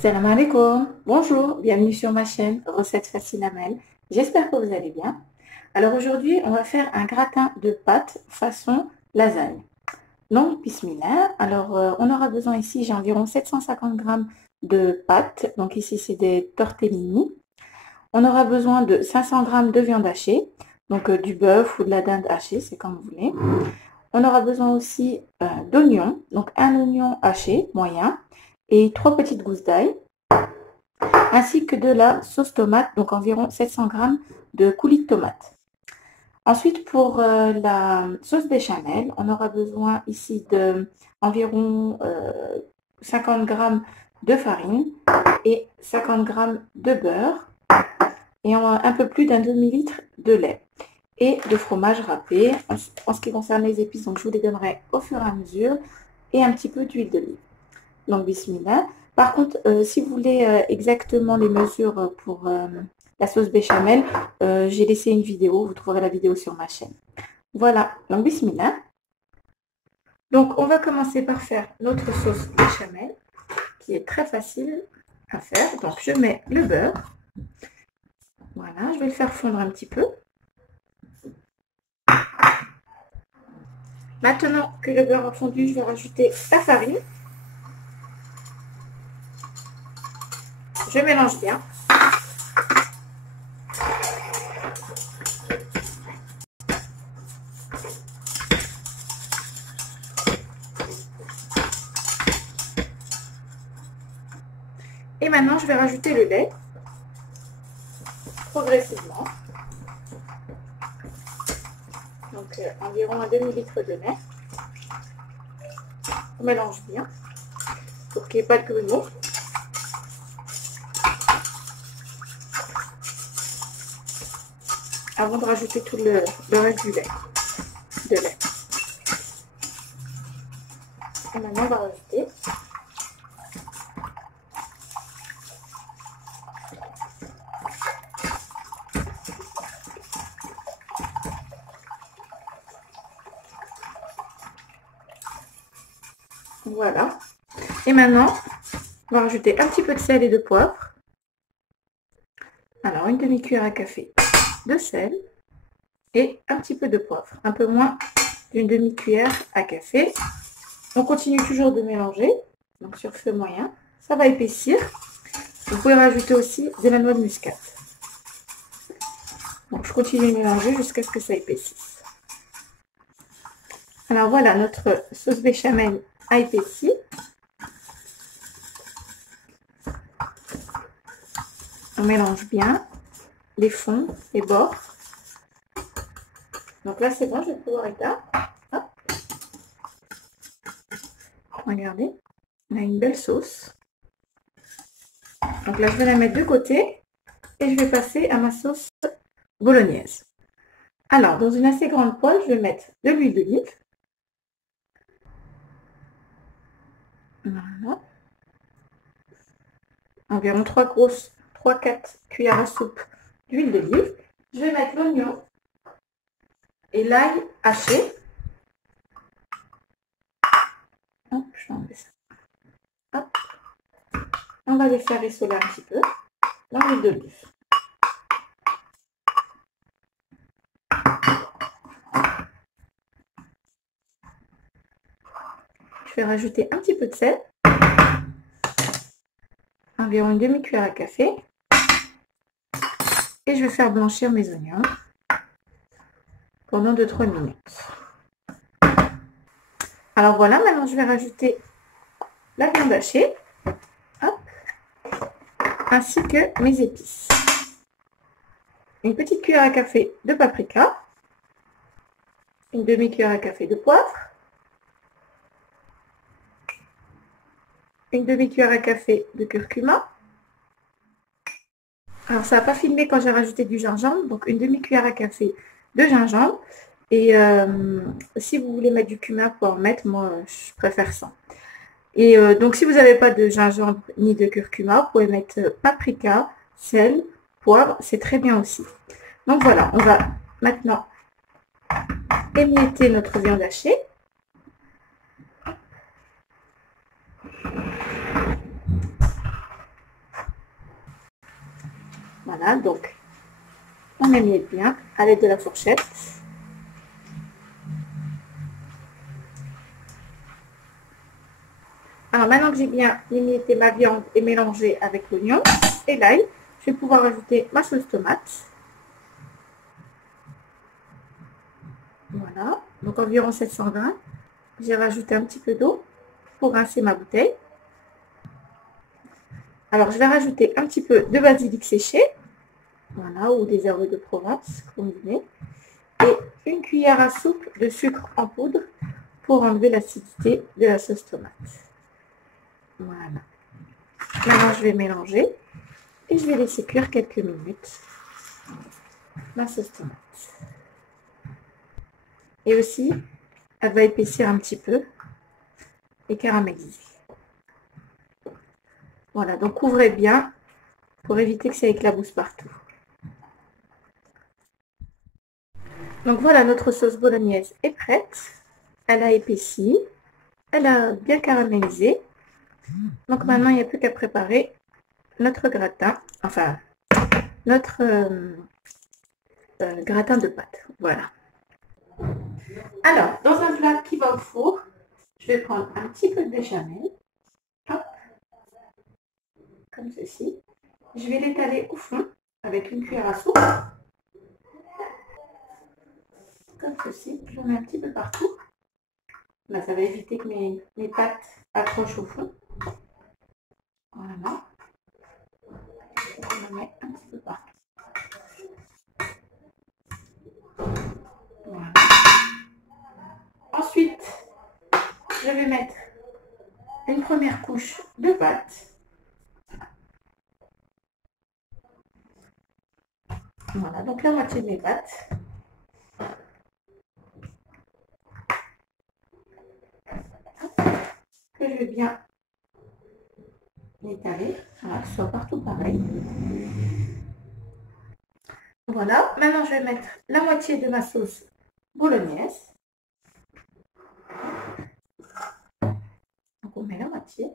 Salam alaikum, bonjour, bienvenue sur ma chaîne Recettes Faciles Amel. J'espère que vous allez bien. Alors aujourd'hui, on va faire un gratin de pâtes façon lasagne. Donc, bismillah. Alors, on aura besoin ici, j'ai environ 750 grammes de pâtes. Donc ici, c'est des tortellini. On aura besoin de 500 grammes de viande hachée, donc du bœuf ou de la dinde hachée, c'est comme vous voulez. On aura besoin aussi d'oignons, donc un oignon haché, moyen, et 3 petites gousses d'ail, ainsi que de la sauce tomate, donc environ 700 grammes de coulis de tomate. Ensuite, pour la sauce béchamel, on aura besoin ici de environ 50 grammes de farine et 50 grammes de beurre et un peu plus d'un demi-litre de lait et de fromage râpé. En ce qui concerne les épices, donc je vous les donnerai au fur et à mesure, et un petit peu d'huile d'olive. Donc bismillah. Par contre, si vous voulez exactement les mesures pour la sauce béchamel, j'ai laissé une vidéo, vous trouverez la vidéo sur ma chaîne. Voilà, donc bismillah. Donc on va commencer par faire notre sauce béchamel, qui est très facile à faire. Donc je mets le beurre. Voilà, je vais le faire fondre un petit peu. Maintenant que le beurre a fondu, je vais rajouter la farine. Je mélange bien. Et maintenant, je vais rajouter le lait progressivement. Donc environ un demi-litre de lait. On mélange bien pour qu'il n'y ait pas de grumeaux. Avant de rajouter tout le reste du lait. Et maintenant, on va rajouter voilà. Et maintenant, on va rajouter un petit peu de sel et de poivre. Alors, une demi-cuillère à café de sel et un petit peu de poivre, un peu moins d'une demi-cuillère à café. On continue toujours de mélanger, donc sur feu moyen, ça va épaissir. Vous pouvez rajouter aussi de la noix de muscade. Donc je continue de mélanger jusqu'à ce que ça épaississe. Alors voilà, notre sauce béchamel a épaissi. On mélange bien les fonds, les bords. Donc là c'est bon, je vais pouvoir éteindre. Hop. Regardez, on a une belle sauce. Donc là je vais la mettre de côté et je vais passer à ma sauce bolognaise. Alors dans une assez grande poêle, je vais mettre de l'huile d'olive. Voilà. Environ 3-4 cuillères à soupe d'huile d'olive. Je vais mettre l'oignon et l'ail haché. Hop, je vais enlever ça. Hop. On va les faire rissoler un petit peu dans l'huile d'olive. Je vais rajouter un petit peu de sel, environ une demi-cuillère à café, et je vais faire blanchir mes oignons pendant 2-3 minutes. Alors voilà, maintenant je vais rajouter la viande hachée, hop, ainsi que mes épices. Une petite cuillère à café de paprika, une demi-cuillère à café de poivre, une demi-cuillère à café de curcuma. Alors ça n'a pas filmé quand j'ai rajouté du gingembre, donc une demi-cuillère à café de gingembre. Et si vous voulez mettre du cumin, vous pouvez en mettre, moi je préfère ça. Et donc si vous n'avez pas de gingembre ni de curcuma, vous pouvez mettre paprika, sel, poivre, c'est très bien aussi. Donc voilà, on va maintenant émietter notre viande hachée. Voilà, donc on émiette bien à l'aide de la fourchette. Alors maintenant que j'ai bien émietté ma viande et mélangé avec l'oignon et l'ail, je vais pouvoir ajouter ma sauce tomate. Voilà, donc environ 700 g. J'ai rajouté un petit peu d'eau pour rincer ma bouteille. Alors je vais rajouter un petit peu de basilic séché, voilà, ou des herbes de Provence, combinées, et une cuillère à soupe de sucre en poudre pour enlever l'acidité de la sauce tomate. Voilà. Maintenant je vais mélanger et je vais laisser cuire quelques minutes la sauce tomate. Et aussi, elle va épaissir un petit peu et caraméliser. Voilà, donc couvrez bien pour éviter que ça éclabousse partout. Donc voilà, notre sauce bolognaise est prête. Elle a épaissi, elle a bien caramélisé. Donc maintenant, il n'y a plus qu'à préparer notre gratin, enfin, notre gratin de pâte. Voilà. Alors, dans un plat qui va au four, je vais prendre un petit peu de béchamel. Hop, comme ceci. Je vais l'étaler au fond avec une cuillère à soupe. Comme ceci. Je mets un petit peu partout. Là, ça va éviter que mes pâtes accrochent au fond. Voilà. On en met un petit peu partout. Voilà. Ensuite, je vais mettre une première couche de pâte. Voilà, donc la moitié de mes pâtes. Que je vais bien étaler, voilà, que ce soit partout pareil. Voilà, maintenant je vais mettre la moitié de ma sauce bolognaise. Donc on met la moitié.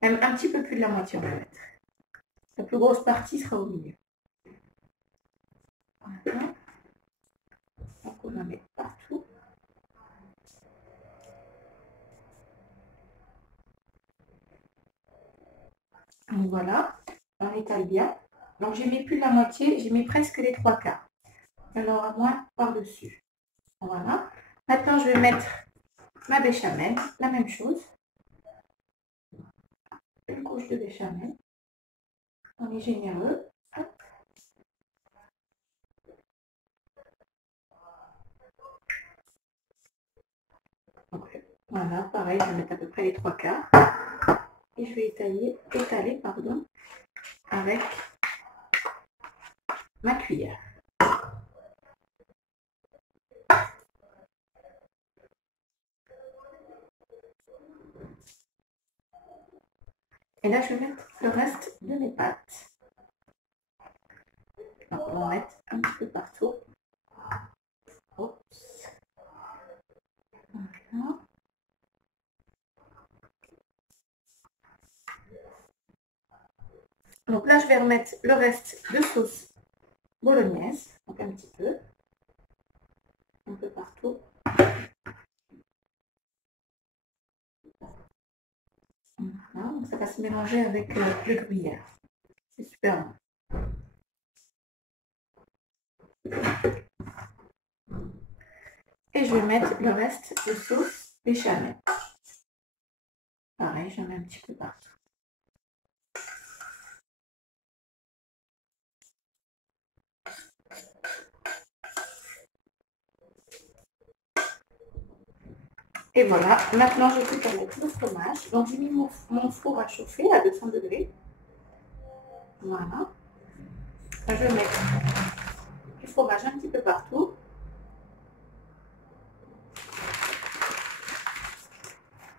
Même un petit peu plus de la moitié on va mettre. La plus grosse partie sera au milieu. Voilà. Donc on en met partout. Donc voilà, on étale bien. Donc j'ai mis plus de la moitié, j'ai mis presque les 3/4. Il y en aura moins par-dessus. Voilà. Maintenant je vais mettre ma béchamel, la même chose. Une couche de béchamel. On est généreux. Hop. Donc, voilà, pareil, je vais mettre à peu près les 3/4. Et je vais étaler avec ma cuillère. Et là, je vais mettre le reste de mes pâtes. Donc, on va en mettre un petit peu partout. Oups. Voilà. Donc là, je vais remettre le reste de sauce bolognaise. Donc un petit peu. Un peu partout. Voilà. Donc ça va se mélanger avec le gruyère. C'est super bon. Et je vais mettre le reste de sauce béchamel. Pareil, j'en mets un petit peu partout. Et voilà, maintenant je peux mettre le fromage. Donc j'ai mis mon four à chauffer à 200 degrés. Voilà. Je vais mettre du fromage un petit peu partout.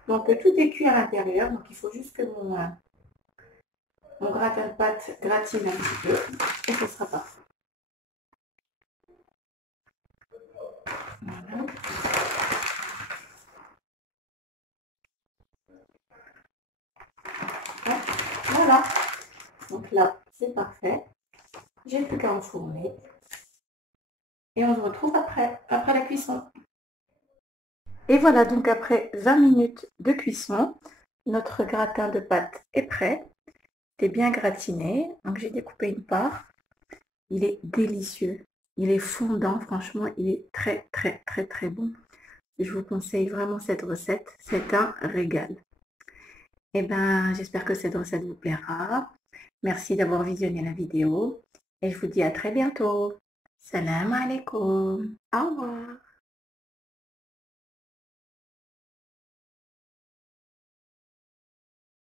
Donc tout est cuit à l'intérieur, donc il faut juste que mon gratin de pâte gratine un petit peu et ce sera parfait. Voilà. Voilà. Donc là, c'est parfait. J'ai plus qu'à enfourner. Et on se retrouve après la cuisson. Et voilà, donc après 20 minutes de cuisson, notre gratin de pâte est prêt. C'est bien gratiné. Donc j'ai découpé une part. Il est délicieux. Il est fondant, franchement, il est très très très très bon. Je vous conseille vraiment cette recette. C'est un régal. Eh ben, j'espère que cette recette vous plaira. Merci d'avoir visionné la vidéo. Et je vous dis à très bientôt. Salam alaikum. Au revoir.